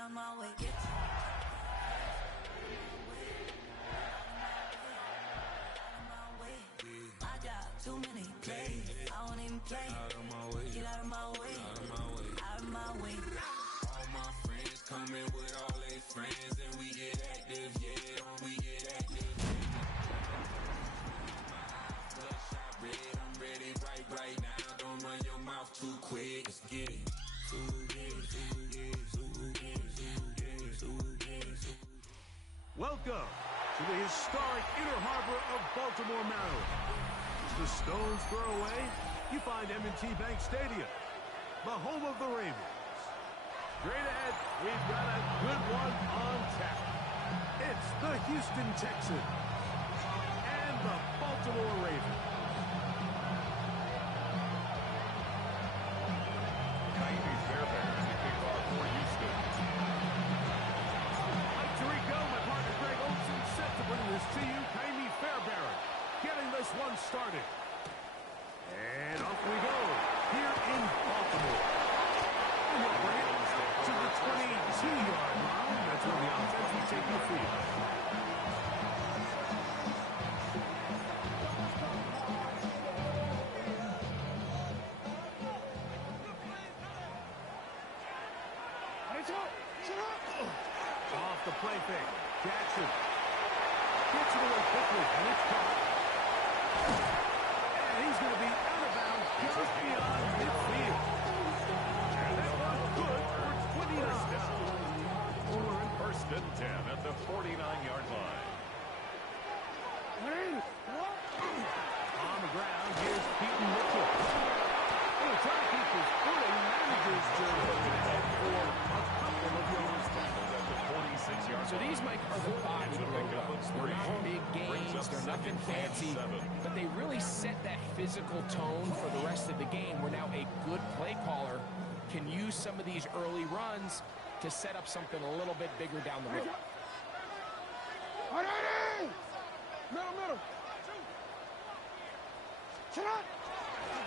of my way. My job, too many plays. I don't even play. Out of my way. Get out of my way. Out of my way. Out of my way. All my friends coming with all their friends, and we get active, yeah, don't we get active? My eyes bloodshot red, I'm ready right now. Don't run your mouth too quick, let's get it. Welcome to the historic Inner Harbor of Baltimore, Maryland. Just a stone's throw away, you find M&T Bank Stadium, the home of the Ravens. Straight ahead, we've got a good one on tap. It's the Houston Texans and the Baltimore Ravens. To you, Jaime Fairbairn, getting this one started. And off we go, here in Baltimore. And we'll bring it out to the 22-yard line. That's where the offense will take the field. Off the play fake, Jackson. Gets it away quickly, and it's caught. And he's going to be out of bounds just beyond midfield. And that was good for 29. We're in first and 10 at the 49-yard line. On the ground, here's Keaton Mitchell. And trying to keep his footing, manages to head for a couple of yards. So these, Mike, are the body blow runs. They're not big games, they're nothing fancy, but they really set that physical tone for the rest of the game where now a good play caller can use some of these early runs to set up something a little bit bigger down the road. Middle.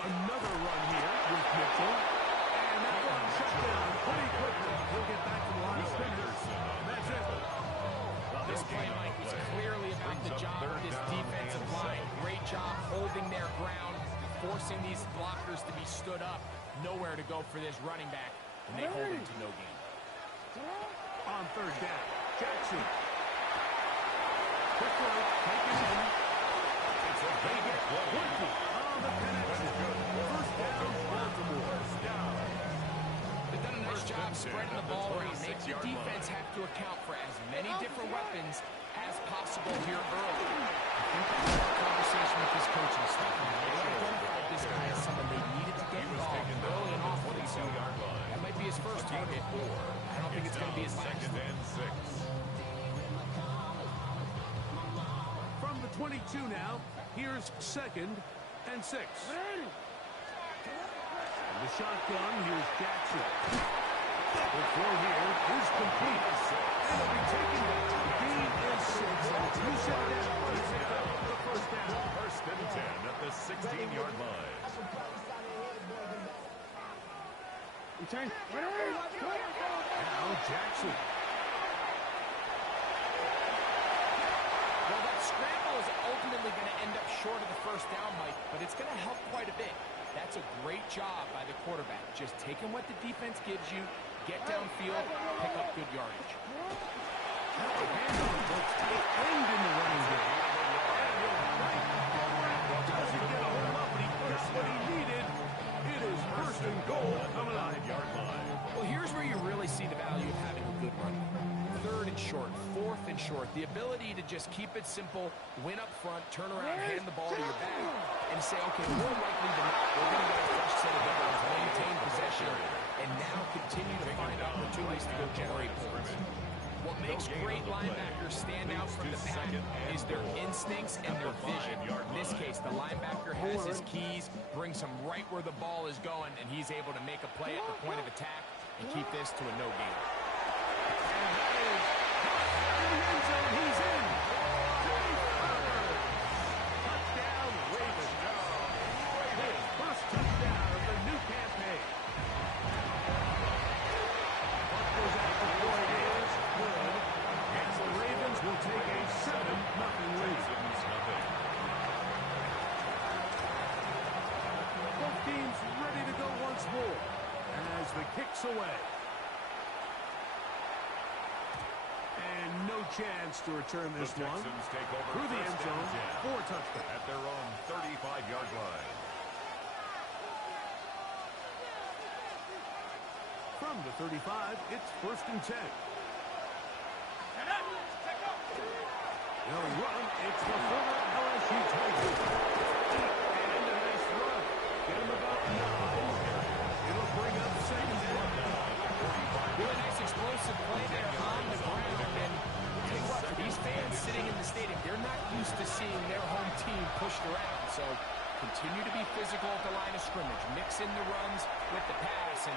Another run here with Mitchell. And that one shut down pretty quickly. He'll get back to the line of scrimmage. That's it. This play, Mike, was clearly about the job of this defensive line. Great job holding their ground, forcing these blockers to be stood up. Nowhere to go for this running back, and they hold him to no gain. On third down, Jackson. Quick throw, take it in. It's a big 20 on the connection. First down, Baltimore. They've done a nice job spreading the ball around. Make the defense have to account for as many different weapons as possible here early. I think that's a conversation with this coaching staff. They identified this guy as someone they needed to get involved early and often. So that might be his first target. I don't think it's going to be his last. From the 22 now, here's 2nd and 6. And the shotgun, here's Jackson. The throw here is complete. And it'll be taken back. Gain is 6. You said that the first down. First and 10 at the 16-yard line. Now Jackson. Well, that scramble is ultimately going to end up short of the first down, Mike, but it's going to help quite a bit. That's a great job by the quarterback. Just taking what the defense gives you, get downfield, pick up good yardage. Handoff looks tight end in the running game. Doesn't get a hold up, but he gets what he needed. It is first and goal coming out. Well, here's where you really see the value of having a good run. 3rd and short, 4th and short. The ability to just keep it simple, win up front, turn around, hand the ball to your back, and say, okay, more likely than not, we're going to get a fresh set of downs, maintain possession, and now continue to find opportunities to go generate points. What makes great linebackers stand out from the pack is their instincts and their vision. In this case, the linebacker has his keys, brings him right where the ball is going, and he's able to make a play at the point of attack and keep this to a no gain. And that is in the end zone. He's in. Touchdown, Ravens. His first touchdown of the new campaign. Buck goes out for 4 yards away. And no chance to return this The one. Texans take over Through the end first and zone 10 for a touchdown. at their own 35-yard line. From the 35, it's first and 10. They'll run. It's the former LSU Tigers. And a nice run. Get him about 9. It'll bring up second down. Really nice explosive play there on the ground. And tell you what, these fans sitting in the stadium, they're not used to seeing their home team pushed around. So continue to be physical at the line of scrimmage. Mix in the runs with the pass. And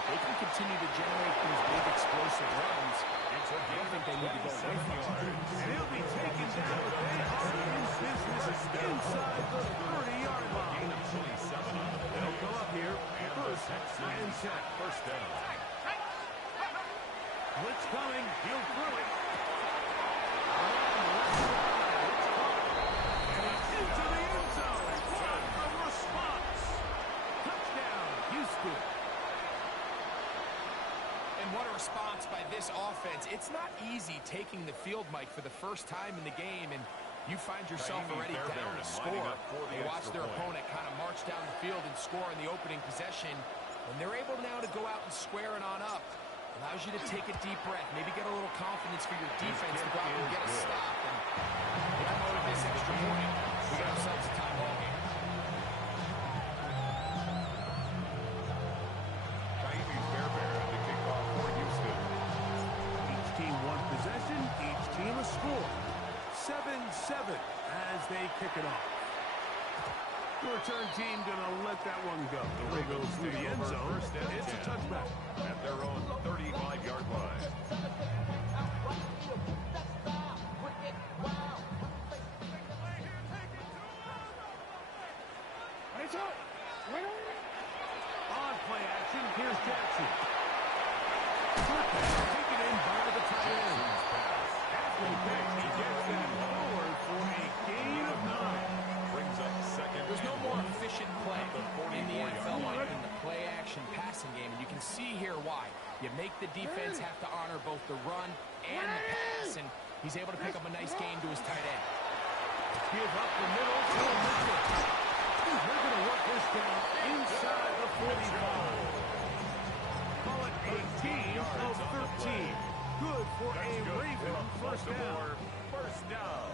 if they can continue to generate these big explosive runs, I don't think they need to go away from it. They'll be taken down. They are in business inside the 30-yard line. They'll go up here. First and 10. First down. Blitz coming. He'll throw it. And he's into the end zone. What a response. Touchdown, Houston. And what a response by this offense. It's not easy taking the field, Mike, for the first time in the game, and you find yourself already down to score. They watch their opponent kind of march down the field and score in the opening possession, and they're able now to go out and square it on up. Allows you to take a deep breath, maybe get a little confidence for your defense to go out and get a stop. And if you load this extra point, we got ourselves a tie ball game. Each team a score. 7-7 as they kick it off. The return team going to let that one go. They'll go through the end zone. It's a touchback. At their own 35-yard line. On play action, here's Jackson. Taken in by the tight end. After the catch, he gets that forward for a gain of 9. Brings up second. There's no more efficient play in the NFL line. like in the play-action passing game, and you can see here why. You make the defense have to honor both the run and the pass, and he's able to pick up a nice gain to his tight end. Give up the middle to Mitchell. They're going to work this down inside the 45. Call it a gain of 13. Good for a Raven first down. First down.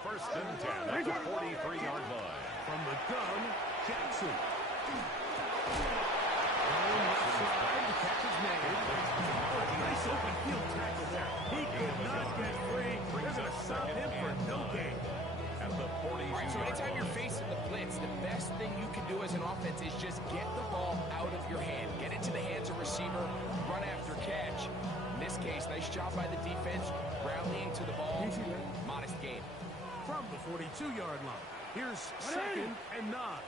First and 10 at the 43-yard line. From the gun, Jackson. Going left side, the catch is made. Oh, nice open field tackle there. He could not get free. They're going to stop him for no gain. At the 42-yard line. So anytime you're facing the blitz, the best thing you can do as an offense is just get the ball out of your hand. Get it to the hands of receiver, run after catch. In this case, nice job by the defense, rallying to the ball, modest gain. From the 42-yard line, here's second and 9. Down,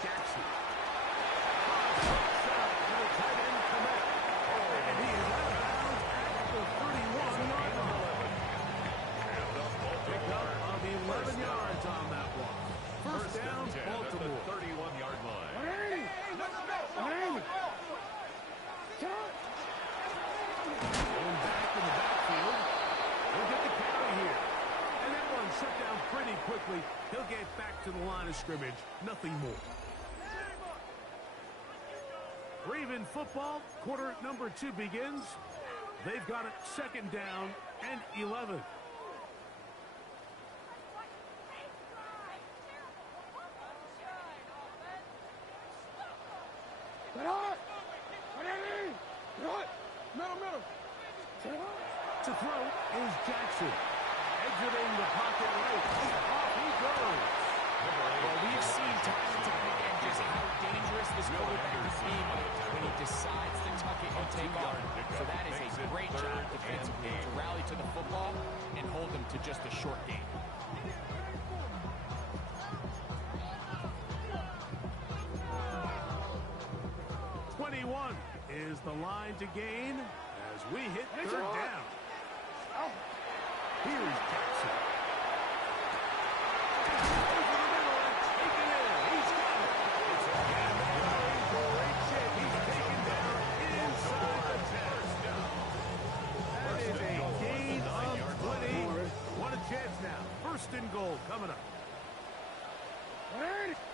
Jackson. The tight end commit. And he is out of bounds at the 31-yard line. Pick up of 11 yards on that one. First down, Baltimore. At the 31-yard line. Going back in the backfield. He'll get the carry here. And that one shut down pretty quickly. He'll get back to the line of scrimmage. Nothing more. Raven football, quarter number 2 begins. They've got it second down and 11. To throw is Jackson. Exiting the pocket right. Off he goes. Well, we've seen time and time again just how dangerous this quarterback can be when he decides to tuck it and take off. So that is a great job defensively to rally to the football and hold them to just a short game. Is the line to gain as we hit third down. Here's Jackson. Over the middle and taken in. He's got it. And they're going for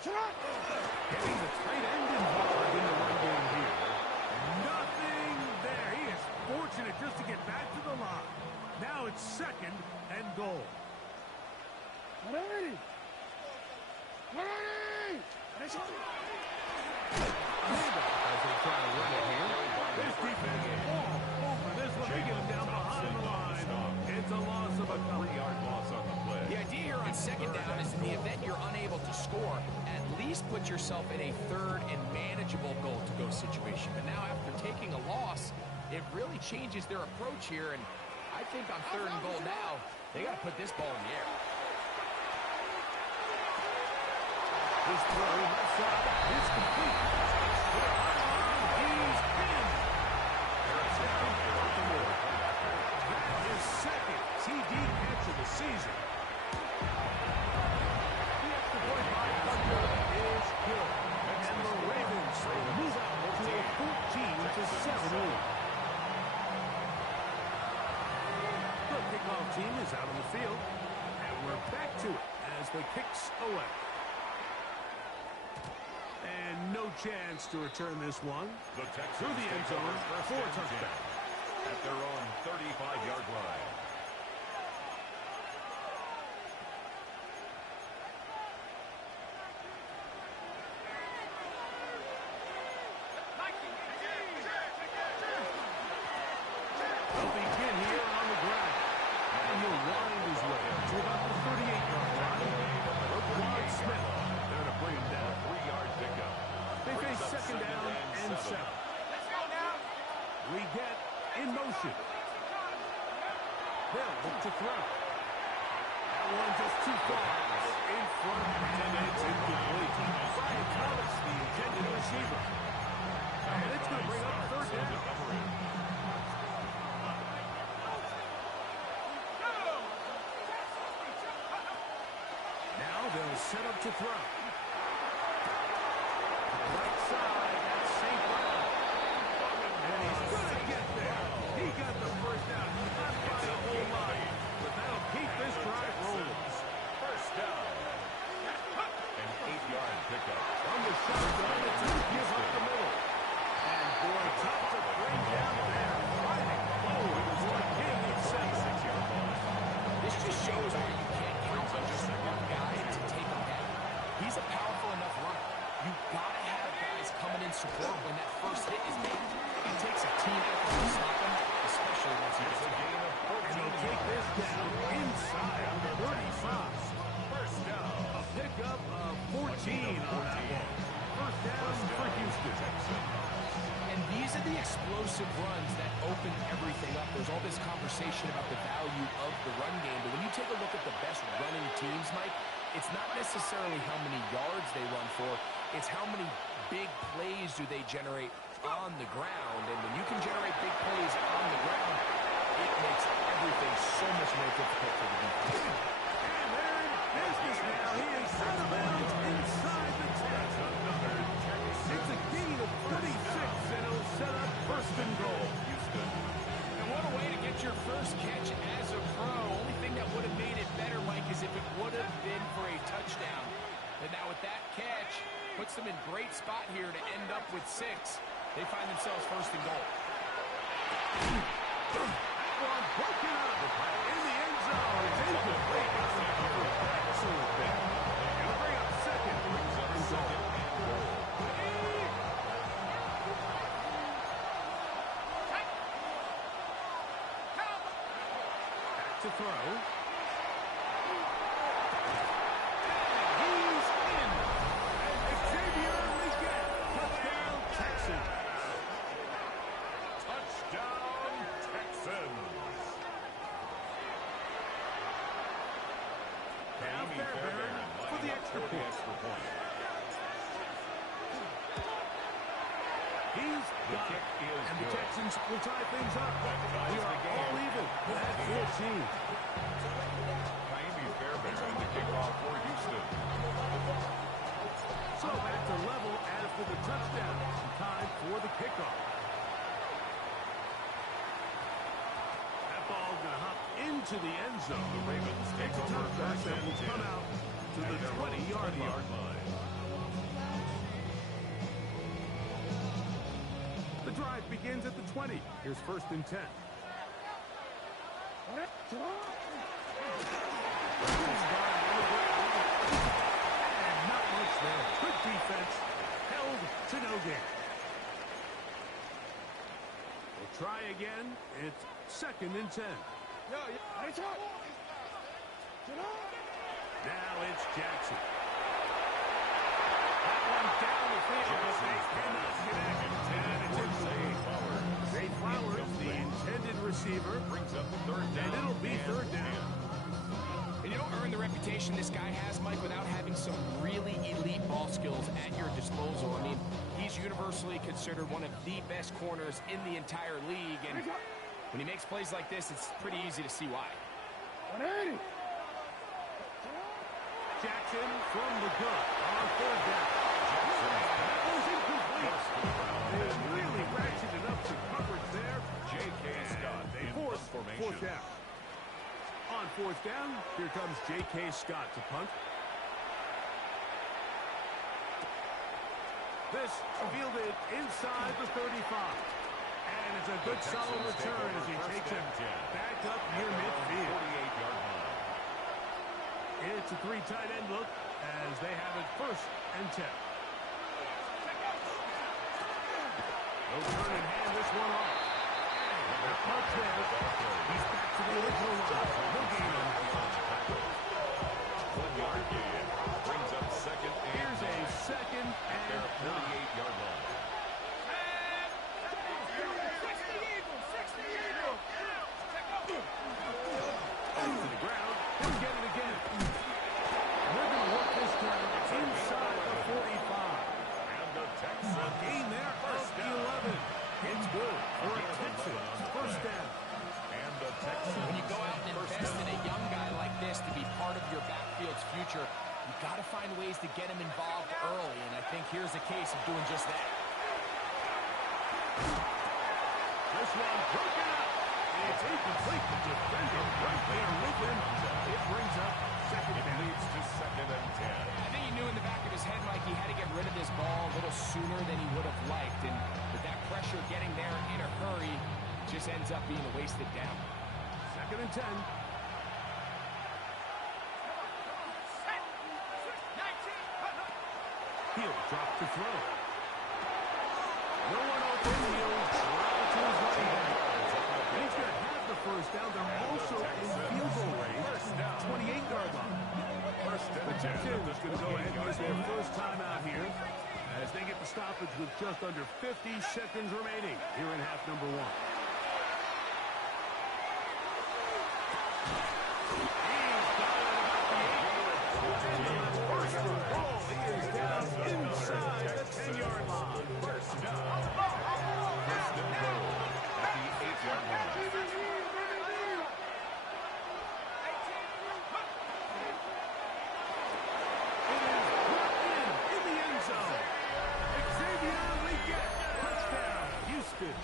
Getting the tight end involved in the run game here. Nothing there. He is fortunate just to get back to the line. Now it's 2nd and goal. As they try to run it here. This defense all over this one. They get him down behind the line. It's a loss of a 3-yard loss on the play. The idea here on 2nd down is in the event you're unable to score, at least put yourself in a 3rd and manageable goal-to-go situation. But now after taking a loss, it really changes their approach here. And I think on 3rd and goal now, they got to put this ball in the air. This throw left side is complete. He's in. Touchdown, Baltimore. That is 2nd TD catch of the season. The extra point by Butler is good. And the Ravens move out to a 14-7 lead. The kickoff team is out on the field. And we're back to it as the kicks away. And no chance to return this one. Through the end zone for a touchdown. At their own 35-yard line. They'll begin here on the ground. And he'll wind his way to about the 38-yard line. Rod Smith there to bring him down. 3-yard pickup. They face 2nd down and 7. We get in motion. They'll look to throw. That one just too far. In front, and it's incomplete. Brian Thomas, the intended receiver. And it's going to bring up 3rd down. Now they'll set up to throw. Right side, that's St. Brown. And he's going to get there. He got the 1st down. Not by a whole lot, but that'll keep this drive rolling. 1st down. An 8-yard pickup. On the shotgun, it's a give up the middle. And boy, tough to bring down there. Fighting forward is like him at 76-yard line. This just shows where you can't count on just one guy to take him down. He's a powerful enough runner. You've got to have guys coming in support when that first hit is made. It takes a team effort to stop him, especially once he gets a gain of 14. And they'll take this down inside of the 35. 1st down. A pickup of 14 on that one. 1st down for Houston. And these are the explosive runs that open everything up. There's all this conversation about the value of the run game, but when you take a look at the best running teams, Mike, it's not necessarily how many yards they run for, it's how many big plays do they generate on the ground. And when you can generate big plays on the ground, it makes everything so much more difficult for the defense. And they're in business now. He is out of bounds inside the 10. It's a gain of 36, and it'll set up 1st and goal. Houston. And what a way to get your first catch as a pro. Only thing that would have made it better, Mike, is if it would have been for a touchdown. And now with that catch, puts them in great spot here to end up with 6. They find themselves 1st and goal. That one broken up in the end zone. It's incomplete. Excellent there. It'll bring up 2nd. Brings up 2nd and goal. Back to throw. He's in. Xavier Leggett. Touchdown, Texans. Touchdown, Texans. Now Fairbairn for the extra point. He's got it. And the Texans will tie things up. We are all even at 14. Fairbairn, the kickoff for Houston. So back to level after the touchdown. Time for the kickoff. That ball going to hop into the end zone. The Ravens take over Touchback 1st that will and 10. come out to the 20-yard line. begins at the 20. Here's 1st and 10. And not much there. Good defense. Held to no gain. We'll try again. It's 2nd and 10. Now it's Jackson. That one down the field, but they cannot connect. And it's incomplete. Zay Flowers, the intended receiver, brings up 3rd down. And it'll be 3rd down. And you don't earn the reputation this guy has, Mike, without having some really elite ball skills at your disposal. I mean, he's universally considered one of the best corners in the entire league. And when he makes plays like this, it's pretty easy to see why. Jackson from the gun on 3rd down. That was incomplete. They really ratcheted up some coverage there. J.K. Scott They in force formation. 4th down. On 4th down, here comes J.K. Scott to punt. This fielded inside the 35. And it's a good solid return as he takes it back up near midfield. 48-yard line. It's a 3 tight end look as they have it 1st and 10. They'll turn and hand this one off. The punt there. He's back to the original line. No gain on that one. 1-yard gain. Brings up 2nd and Here's a 2nd and 48-yard line. to the ground. He'll get it again. They're going to work this down inside the 45. And the Texans. Gain there of 11. It's good for a Texans 1st down. And the Texans. When you go out and invest in a young guy like this to be part of your backfield's future, you got to find ways to get him involved early, and I think here's a case of doing just that. This one broken up. It's incomplete. The defender right there with him. It brings up 2nd It down. leads to 2nd and 10. I think he knew in the back of his head, Mike, he had to get rid of this ball a little sooner than he would have liked, and with that pressure getting there in a hurry, just ends up being a wasted down. 2nd and 10. He'll drop to throw. No one open. He'll drop to his right hand. He's going to have the 1st down. They're also in field goal range. 28-yard line. The Texans is going to go ahead and use their 1st time out here as they get the stoppage with just under 50 seconds remaining here in half number 1. Inside the 10-yard line. 1st down. 1st and goal at the 8-yard line. It is brought in the end zone. Xavier Legette, touchdown, Houston.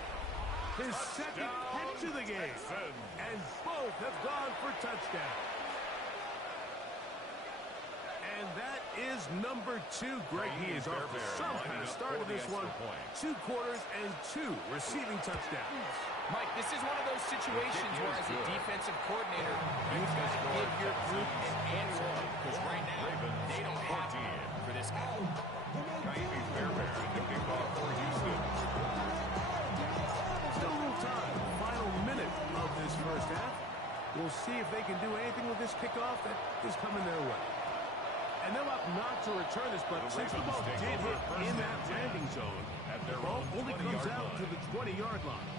His 2nd catch of the game. And both have gone for touchdowns. And that is number 2. Greg, he is off to some kind of start of this one. 2 quarters and 2 receiving touchdowns. Mike, this is one of those situations where as a defensive coordinator, you've got to give your group an answer, because right now, they don't have one for this guy. Naimi Fairbairn, the kickoff for Houston. Still a little time. Final minute of this 1st half. We'll see if they can do anything with this kickoff that is coming their way. And they'll opt not to return this, but since the ball did hit in that landing zone, the ball only comes out to the 20-yard line.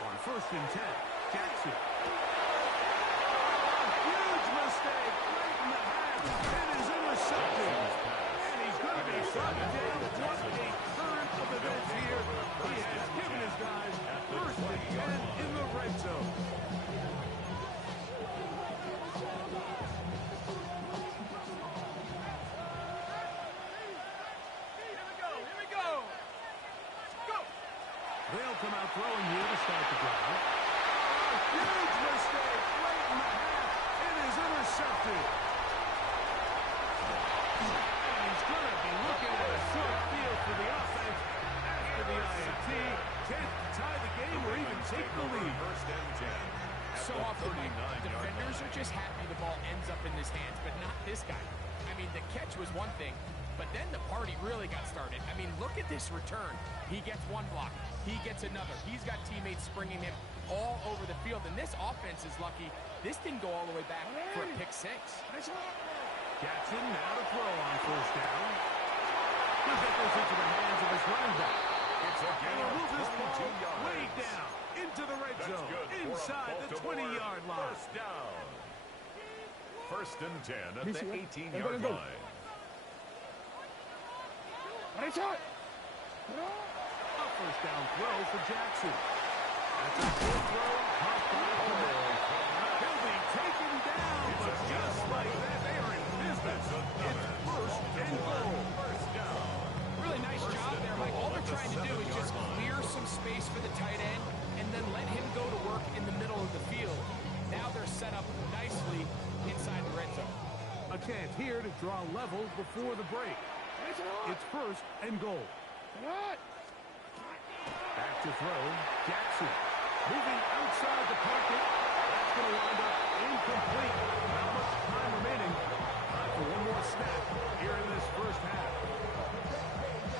On 1st and 10, Jackson. Huge mistake right in the half. It is intercepted. And he's going to be shot down. What a turn of events here. He has given his guys 1st and 10 in the red zone. They'll come out throwing here to start the drive. A huge mistake late in the half. It is intercepted. And he's going to be looking at a short field for the offense after the INT. Can't tie the game or even take the lead. First and 10. So often, defenders are just happy the ball ends up in his hands, but not this guy. I mean, the catch was one thing, but then the party really got started. I mean, look at this return. He gets one block. He gets another. He's got teammates springing him all over the field, and this offense is lucky. This didn't go all the way back for a pick six. Jackson now to throw on first down. He'll get this into the hands of his running back. It's a gain He'll move of this ball 22 yards. way down into the red That's zone, good inside the 20-yard line. First down. First and 10 at the 18-yard line. A first down throw for Jackson. That's a good throw. Caught by Beno. He'll be taken down, but just like that, they are in business. It's first and goal. First down. Really nice job there, Mike. All they're trying to do is just clear some space for the tight end and then let him go to work in the middle of the field. Now they're set up nicely inside the red zone. A chance here to draw level before the break. It's first and goal. Back to throw. Jackson moving outside the pocket. That's going to wind up incomplete. Not much time remaining. Time for one more snap here in this first half.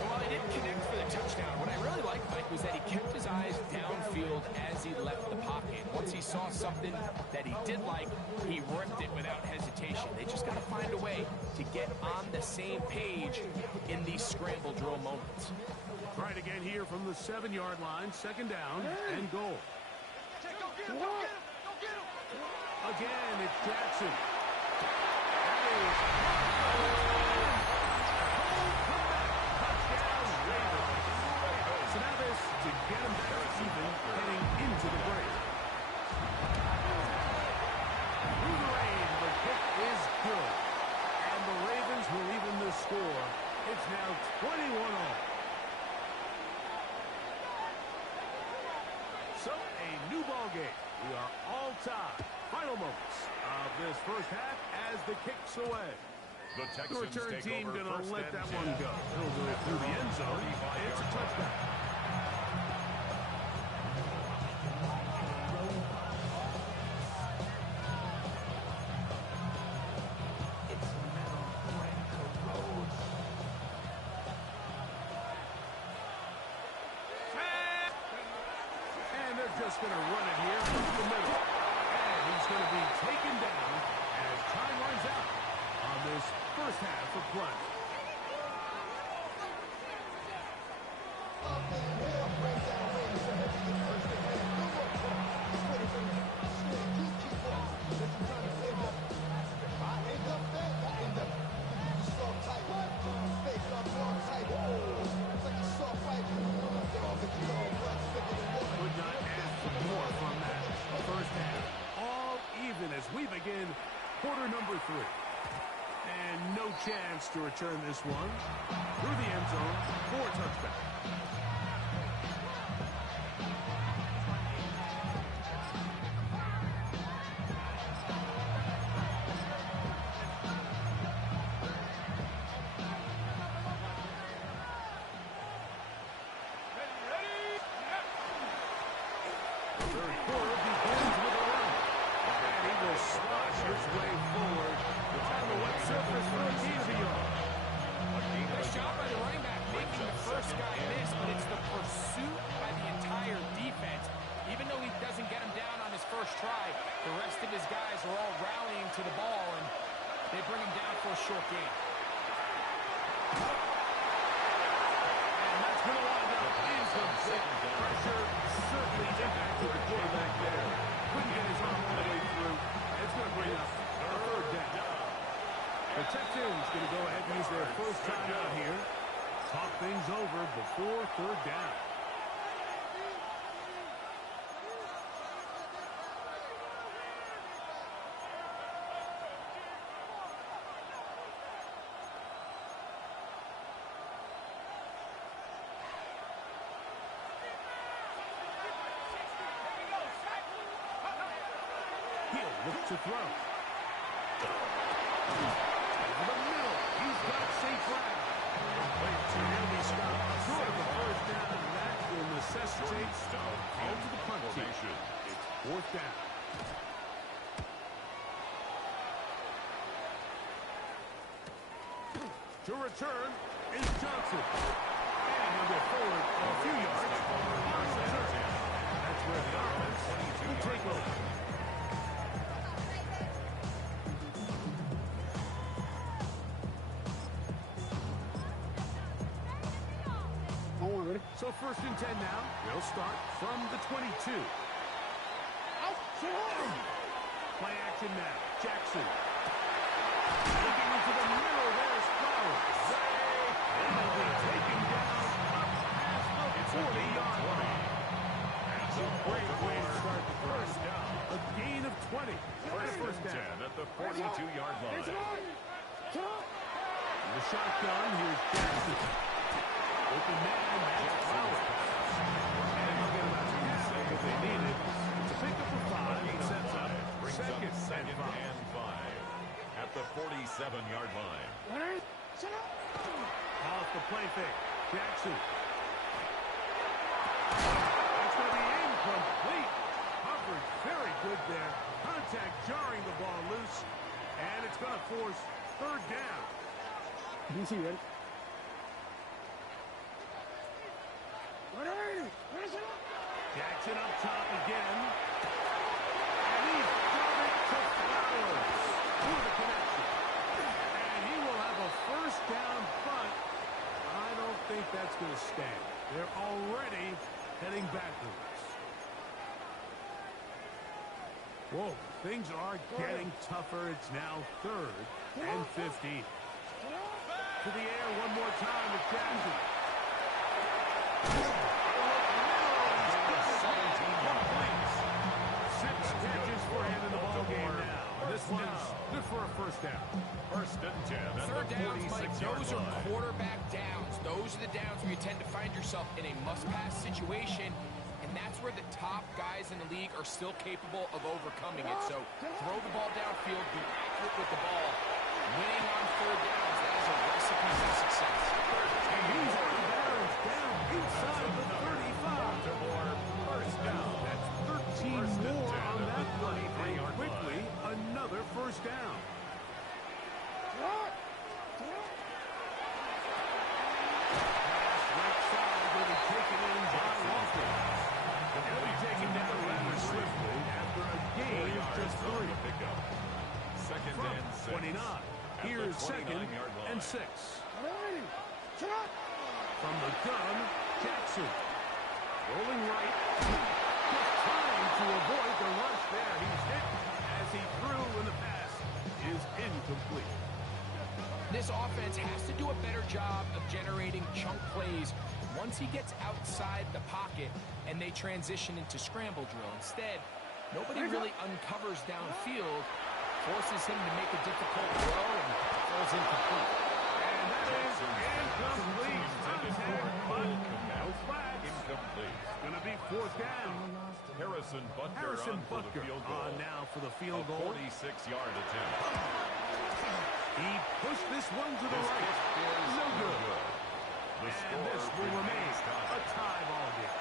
While he didn't connect for the touchdown, what I really liked, Mike, was that he kept his eyes downfield as he left the pocket. Once he saw something that he did like, he ripped it without hesitation. They just got to find a way to get on the same page in these scramble drill moments. Try it again here from the 7-yard line. Second down and goal. Again, it's Jackson. That is touchdown Ravens. So now this to get them back even heading into the break. Through the rain, the kick is good. And the Ravens will even the score. It's now 21-all. So, a new ball game. We are all tied. Final moments of this first half as the kick's away. The The Texans return take team over going to first let and that 10. one go. He'll go through the end zone. It's a touchdown. Just going to run it here through the middle. And he's going to be taken down as time runs out on this first half of play. Could not ask for more from that first half. All even as we begin quarter number 3. And no chance to return this one through the end zone for a touchback. Third quarter begins with a run. And he will slosh his way forward on the wet surface for a easy yard. Nice job by the running back making the first guy miss, but it's the pursuit by the entire defense. Even though he doesn't get him down on his first try, the rest of his guys are all rallying to the ball, and they bring him down for a short gain. And that's going to wind up incomplete. Pressure certainly impacted the quarterback there. Couldn't get his arm all the way through. It's going to bring up third down. The Texans going to go ahead and use their first time out here. Talk things over before third down. Looks to throw. Over the middle. He's got safe flag. He'll be stopped short of the first down, and that will necessitate all to the punt team. It's fourth down. To return is Johnson. And he'll go forward a few yards. That's where the offense will take over. So first and 10 now. They'll start from the 22. Play action now. Jackson. Looking into the middle. There's Flowers. And they'll be taken down up past the 40-yard line. That's a great way to start the first down. A gain of 20. First down at the 42-yard line. In the shotgun, here's Jackson. Open man, that's Flowers. And they'll get about 2 seconds they needed to pick up the 5 and sets up second and 5 at the 47-yard line. Off the play fake. Jackson. That's going to be incomplete. Coverage very good there. Contact jarring the ball loose. And it's going to force third down. DC, ready? Jackson up top again. And he's got it to Flowers for the connection. And he will have a first down punt. I don't think that's going to stand. They're already heading backwards. Whoa, things are getting tougher. It's now third and 15. To the air one more time with Jackson. 6 catches for him in the ball game now. This one's good for a first down. First and 10 at Third the downs, Mike, 46-yard those are line. quarterback downs. Those are the downs where you tend to find yourself in a must-pass situation, and that's where the top guys in the league are still capable of overcoming it. So throw the ball downfield, be accurate with the ball. Winning on third downs, that is a recipe for success. And he's on balance down inside the 35. First down. That's 13 more on that play. And quickly, another first down. Right side will be taken in by Walker. He'll be taken down rather swiftly after a gain of just 3. Pickup. Second From and 6. 29. Here's second and 6. From the gun, Jackson. Rolling right. Just trying to avoid the rush there. He's hit as he threw, and the pass is incomplete. This offense has to do a better job of generating chunk plays once he gets outside the pocket and they transition into scramble drill. Instead, nobody really uncovers downfield, forces him to make a difficult throw, and falls incomplete. And that is incomplete. No flags. Incomplete. Going to be fourth down. Harrison Butker Harrison on for the Butker field goal. on now for the A field goal. 46-yard attempt. He pushed this one to the right. No good. The And score this will remain remains a tied. tie ball game.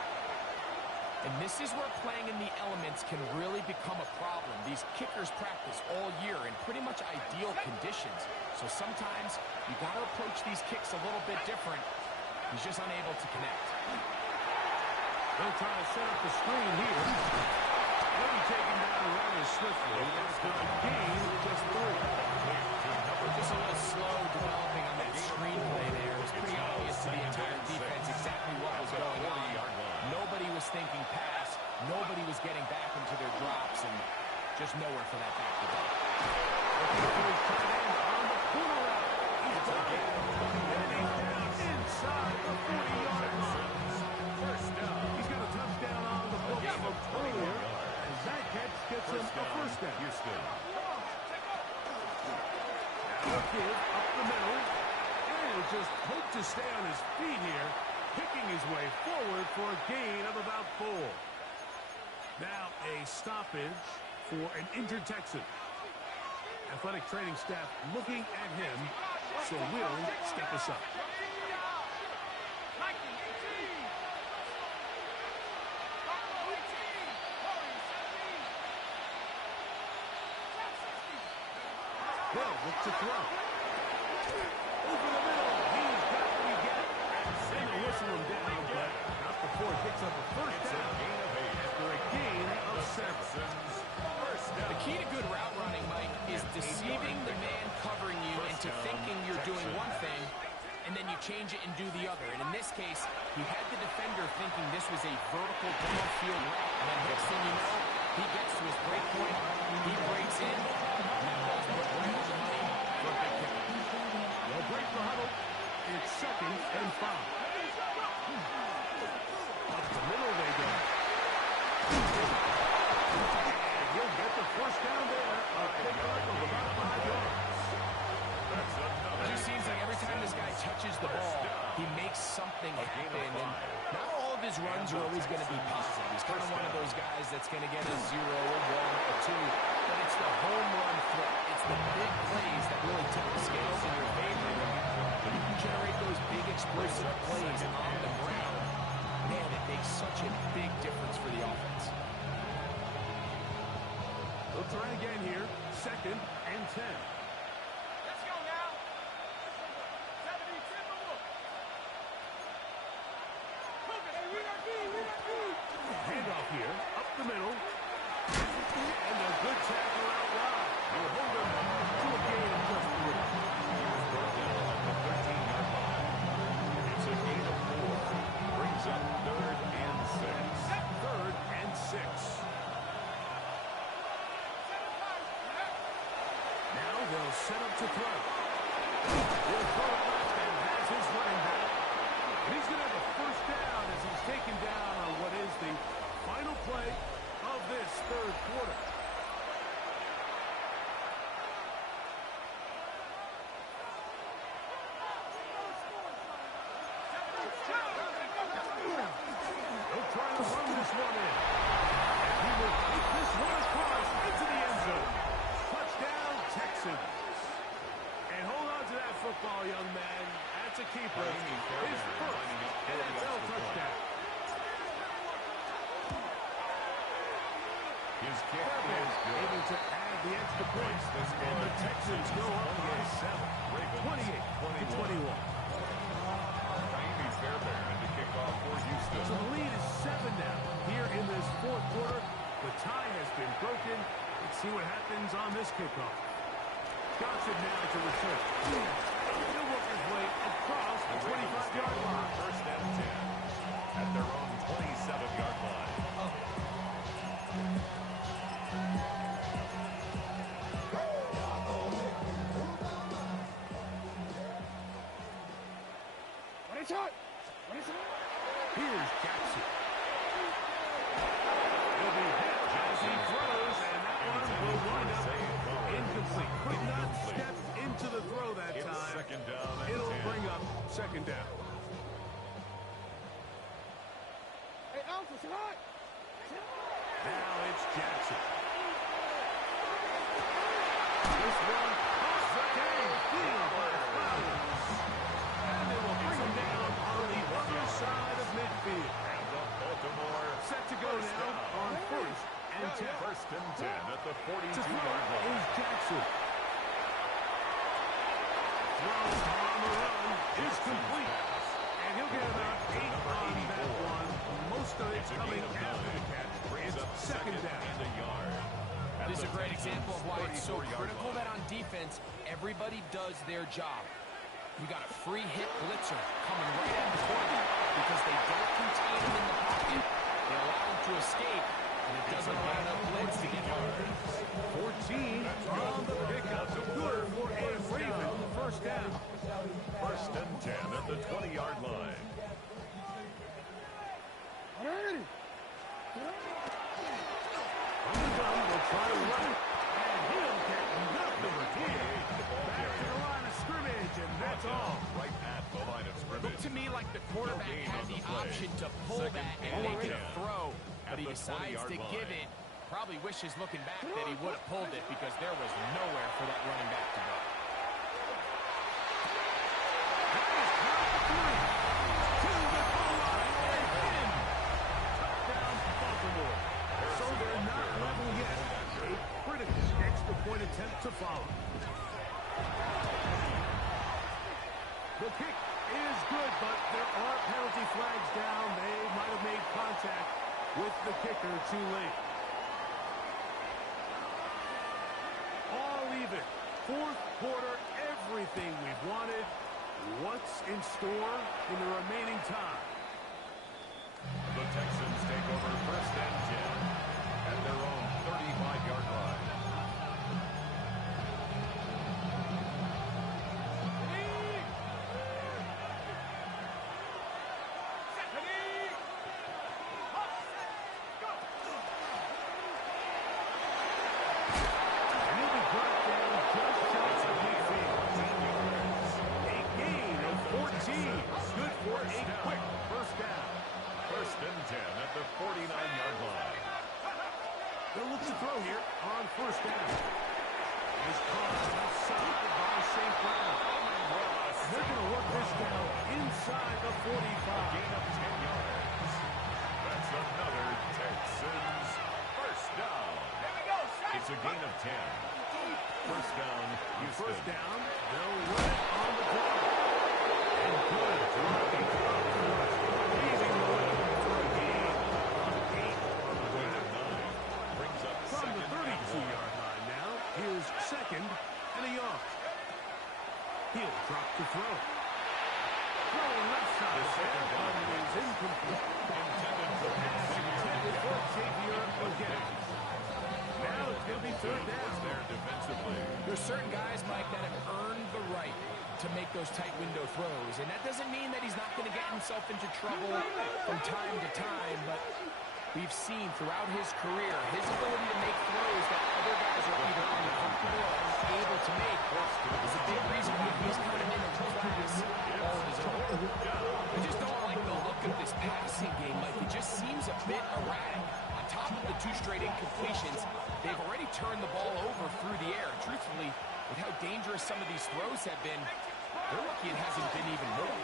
And this is where playing in the elements can really become a problem. These kickers practice all year in pretty much ideal conditions. So sometimes you got to approach these kicks a little bit different. He's just unable to connect. They'll try to set up the screen here. They'll be taken down rather swiftly after a gain of just 3. Just a little slow developing on that screenplay there. It was pretty obvious to the entire defense exactly what was going on. Nobody was thinking pass. Nobody was getting back into their drops, and just nowhere for that back to back. Looking for his tight end on the corner route. He's got it. And he's down inside the 40-yard line. First down. He's got a touchdown on the books from earlier. As that catch gets him a first down. Houston. Now give up the middle. And just hope to stay on his feet here. Picking his way forward for a gain of about 4. Now a stoppage for an injured Texan. Athletic training staff looking at him, so will step aside. Beno looks to throw. Over the middle. He's got what he got. And they'll whistle him down, but not before he picks up a first down after a gain of 7. The key to good route running, Mike, is deceiving the man covering you into thinking you're doing one thing, and then you change it and do the other. And in this case, he had the defender thinking this was a vertical downfield route. And then next thing you know, he gets to his break point, he breaks in, and that ball's put right on the money for a big pickup. They'll break the huddle. It's 2nd and 5. Up the middle they go. And he'll get the first down there. A pickup of about 5 yards. It just seems like every time this guy touches the ball, he makes something happen. And not all of his runs are always going to be positive. He's kind of one of those guys that's going to get a 0, a 1, a 2. But it's the home run threat. It's the big plays that really tip the scales in your favor. When you can generate those big explosive plays on the ground, man, it makes such a big difference for the offense. They'll try again here. 2nd and 10. Let's go now. 70, Handoff here. Up the middle. And a good tackle out wide. You'll hold him to a gain of just 3. Here's brought down at the 13-yard line. It's a gain of 4. Brings up 3rd and 6. 3rd and 6. Now they'll set up to throw. He'll throw it left and has his running back. And he's going to have a first down as he's taken down on what is the final play of this 3rd quarter. They'll try to run this one in. And he will take this one across into the end zone. Touchdown, Texans. And hold on to that football, young man. That's a keeper. His first NFL touchdown. His kick is good. Able to add the extra points. And the Texans go up by 7. 28-21. Miami Fairbairn to kick off for Houston. So the lead is 7 now here in this 4th quarter. The tie has been broken. Let's see what happens on this kickoff. Johnson now to return. He'll work his way across the 25-yard line. 1st and 10 at their own 27-yard line. Here's Jackson. He'll be hit as he throws, and that one will wind up incomplete. Could not step into the throw that It's time. 2nd down and It'll 10. bring up 2nd down. Now it's Jackson. This one off the game. Field by Flowers. And they will bring him down on the other side of midfield. And the Baltimore Set to go now on 1st and 10. 1st and 10 at the To throw 42-yard line. is Jackson. Throw on the run is complete. And he'll get about 8 on that one. Most of it It's a coming gain of after the 9. catch. Brings It's up 2nd down. and a yard. At This is the a great Texans' example of why it's so 34-yard critical line. that on defense, everybody does their job. You got a free hit blitzer coming right at the quarterback because they don't contain him in the pocket. They allow him to escape, and it doesn't allow the blitz to get hard. 14 on the pickup. Good for a Raven first down. 1st and 10 at the 20-yard line. On the gun, they'll try to run it, and he'll get nothing here. Back to the line of scrimmage, and that's all. Right at the line of scrimmage. Looked to me like the quarterback gain had on the the play. option to pull 2nd that and and make it a 10 throw, at but he the decides 20-yard to give line. it Probably wishes looking back that he would have pulled it because there was nowhere for that running back to go. So they're not level yet. A critical extra point attempt to follow. The kick is good, but there are penalty flags down. They might have made contact with the kicker too late. All even. Fourth quarter, everything we've wanted. What's in store in the remaining time? The Texans take over 1st and 10 at their own 35-yard line. Good for a quick first down. 1st and 10 at the 49-yard line. They'll look to throw here on first down. Is caught outside by St. Brown. They're going to work this down inside the 45. Gain of 10 yards. That's another Texans first down. Here we go, set. It's a gain of 10. First down, Houston. First down, they'll run it on the draw. And good throwing. Leaving the way for a gain of 8 on the ground. Brings up From the second and 32-yard line now, here's 2nd and a yard. He'll drop to throw. Throwing left side. The second down is incomplete. intended for Intended for Xavier again. Now it's going to be 3rd down. there defensively. There's certain guys, Mike, that have earned the right to make those tight window throws. And that doesn't mean that he's not going to get himself into trouble from time to time, but we've seen throughout his career his ability to make throws that other guys are either uncomfortable or unable to make is a big reason why he's kind of in a class all of his own. I just don't like the look of this passing game, Mike. It just seems a bit erratic. On top of the 2 straight incompletions, they've already turned the ball over through the air. Truthfully, with how dangerous some of these throws have been, they're lucky it hasn't been even more.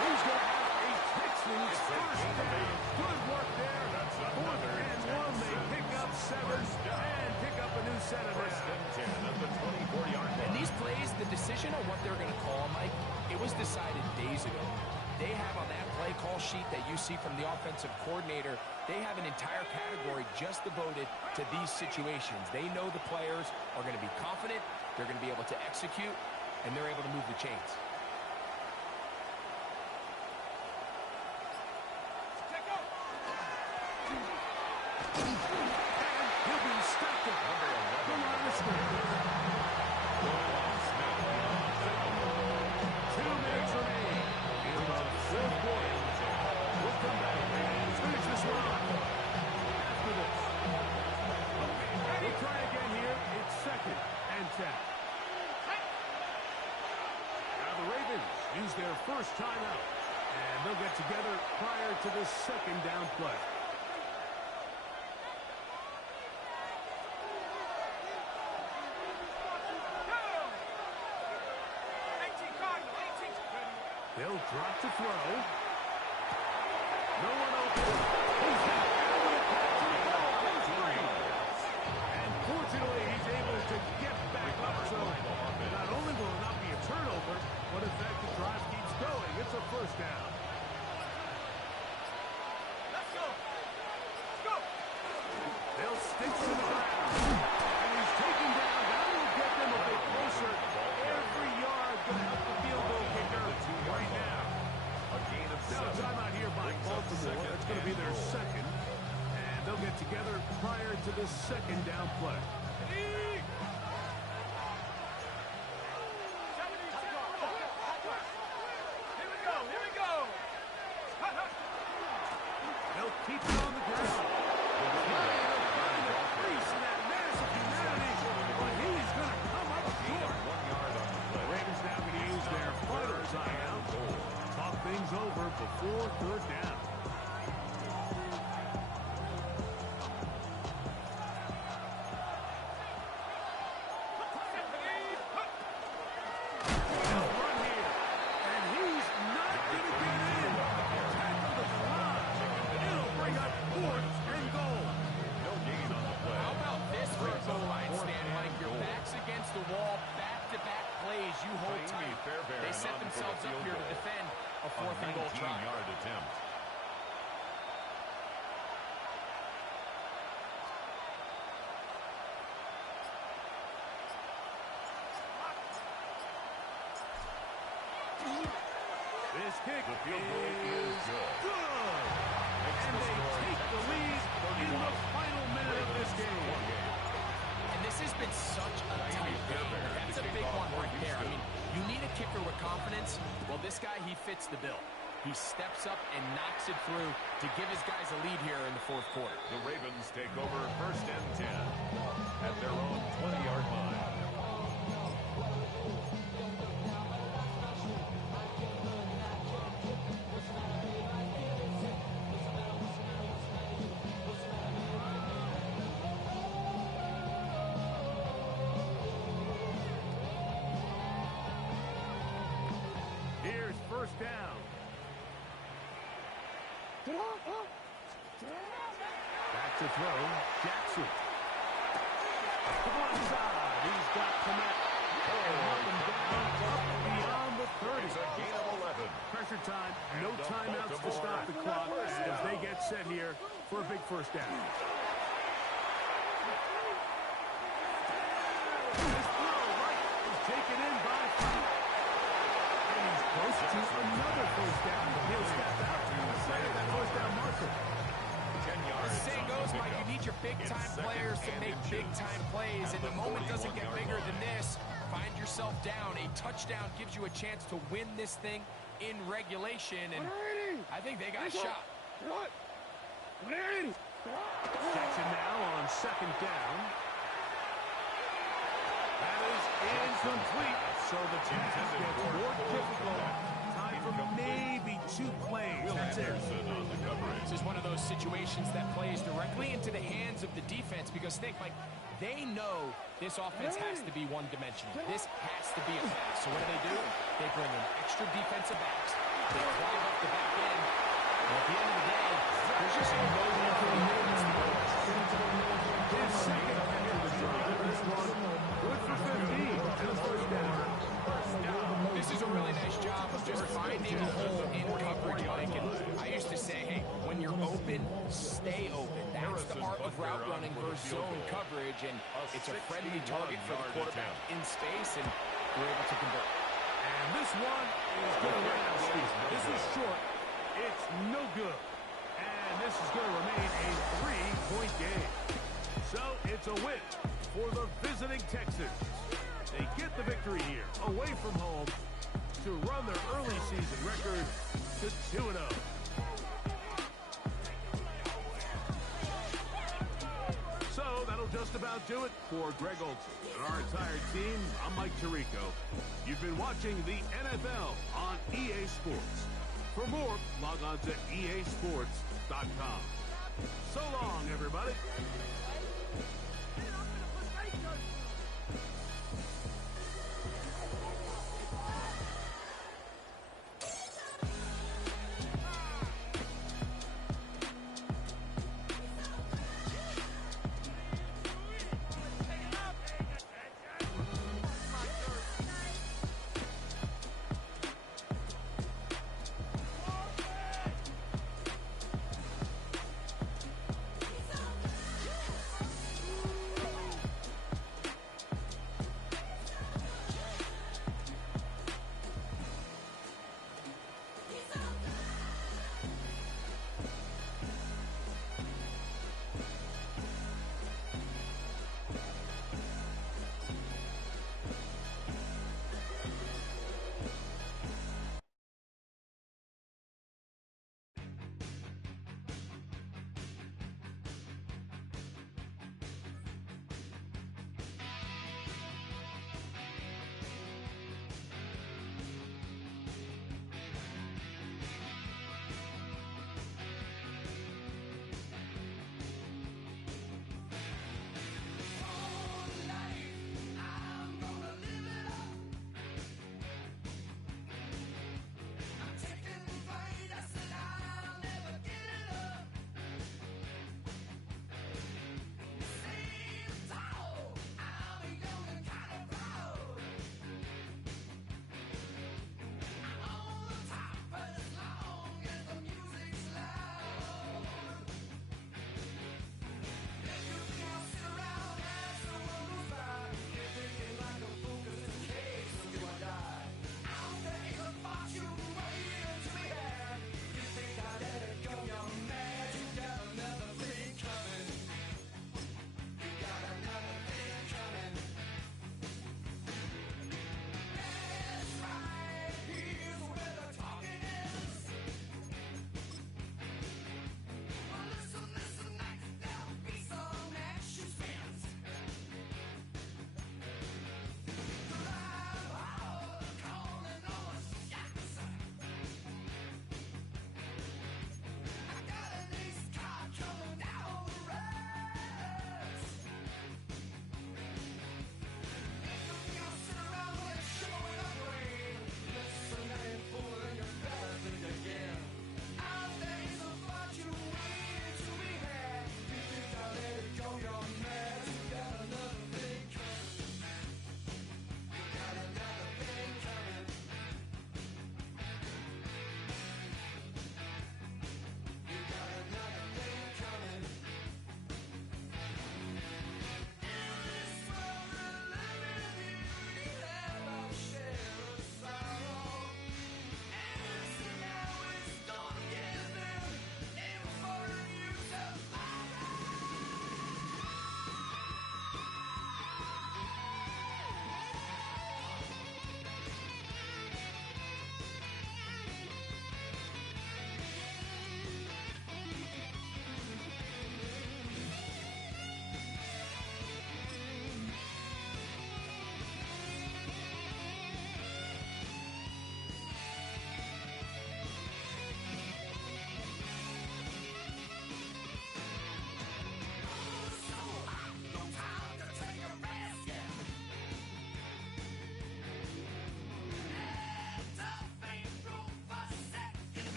He's going to have a Texans first down. Good work there. 4th and 1. They pick up 7 and pick up a new set of First and 10 at the 24-yard line. And these plays, the decision on what they're going to call, Mike, it was decided days ago. They have on that play call sheet that you see from the offensive coordinator, they have an entire category just devoted to these situations. They know the players are going to be confident, they're going to be able to execute, and they're able to move the chains. He'll be stopped at the line of scrimmage. 2 minutes remaining in the 4th quarter. We'll come back and finish this one after this. We'll try again here. It's 2nd and 10. Now the Ravens use their first timeout, and they'll get together prior to the 2nd down play. They'll drop to throw. No one open. He's got and fortunately, he's able to get back up. So not only will it not be a turnover, but in fact the drive keeps going. It's a first down. Let's go. Let's go. They'll stick to the ground. And he's taken down. That will get them a bit closer. Every yard going to help the field goal kicker right now. Now a timeout here by Baltimore. That's going to be their 2nd. And they'll get together prior to the 2nd down play. Here we go. They'll keep it on the ground. They'll find a crease in that mass of humanity, but he's going to come up short. The Ravens now going to use their final timeout. Talk things over before 3rd down. This kick The field goal is good. good. And they take the lead in the final minute of this game. And this has been such a tight game. That's a big one right there. I mean, you need a kicker with confidence. Well, this guy, he fits the bill. He steps up and knocks it through to give his guys a lead here in the fourth quarter. The Ravens take over 1st and 10 at their own 20-yard line. Here's first down. Back to throw, Jackson. To one side, he's got Clement. And up and down, up beyond the 30. It's a gain of 11. Pressure time, no timeouts to stop the clock as they get set here for a big first down. This throw right is taken in by Clement. And he's close to another first down. He'll step out right at that first down marker. 10 yards. The saying goes, Mike, you need your big-time players to make big-time plays, and the moment doesn't get bigger than this. Find yourself down. A touchdown gives you a chance to win this thing in regulation, and I think they got a shot. Jackson now on second down. That is incomplete, so the task gets more difficult. Time for maybe 2 plays. That's it. On the coverage. This is one of those situations that plays directly into the hands of the defense because think, like, they know this offense has to be one-dimensional. This has to be a pass. So what do? They bring in extra defensive backs. They clog up the back end. And at the end of the day, there's just no way for the offense to go. His second catch of the drive. This one good for 15 and a first down. This is a really nice job of just finding a hole in coverage, Mike. And I used to say, hey, when you're open, stay open. That's the art of route running versus zone coverage, and it's a friendly target for the quarterback in space, and we're able to convert. And this one is going to run out of speed. This is short. It's no good. And this is going to remain a 3-point game. So it's a win for the visiting Texans. They get the victory here, away from home, to run their early season record to 2-0. So that'll just about do it for Greg Olson and our entire team. I'm Mike Tirico. You've been watching the NFL on EA Sports. For more, log on to easports.com. So long, everybody.